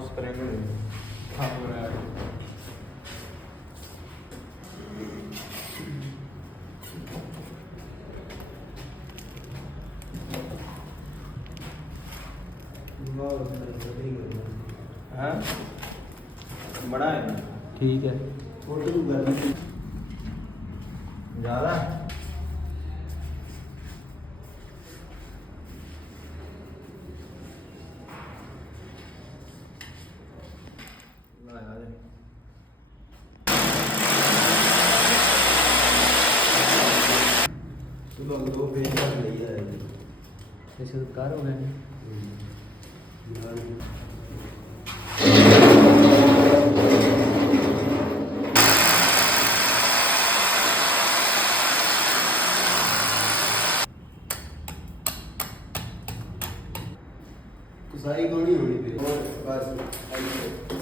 spring हाँ हो रहा है हाँ बड़ा है ठीक है फोटो ज़्यादा दो पेज ले ऐसे कार हो गए सारी कौन ही होनी थी और बस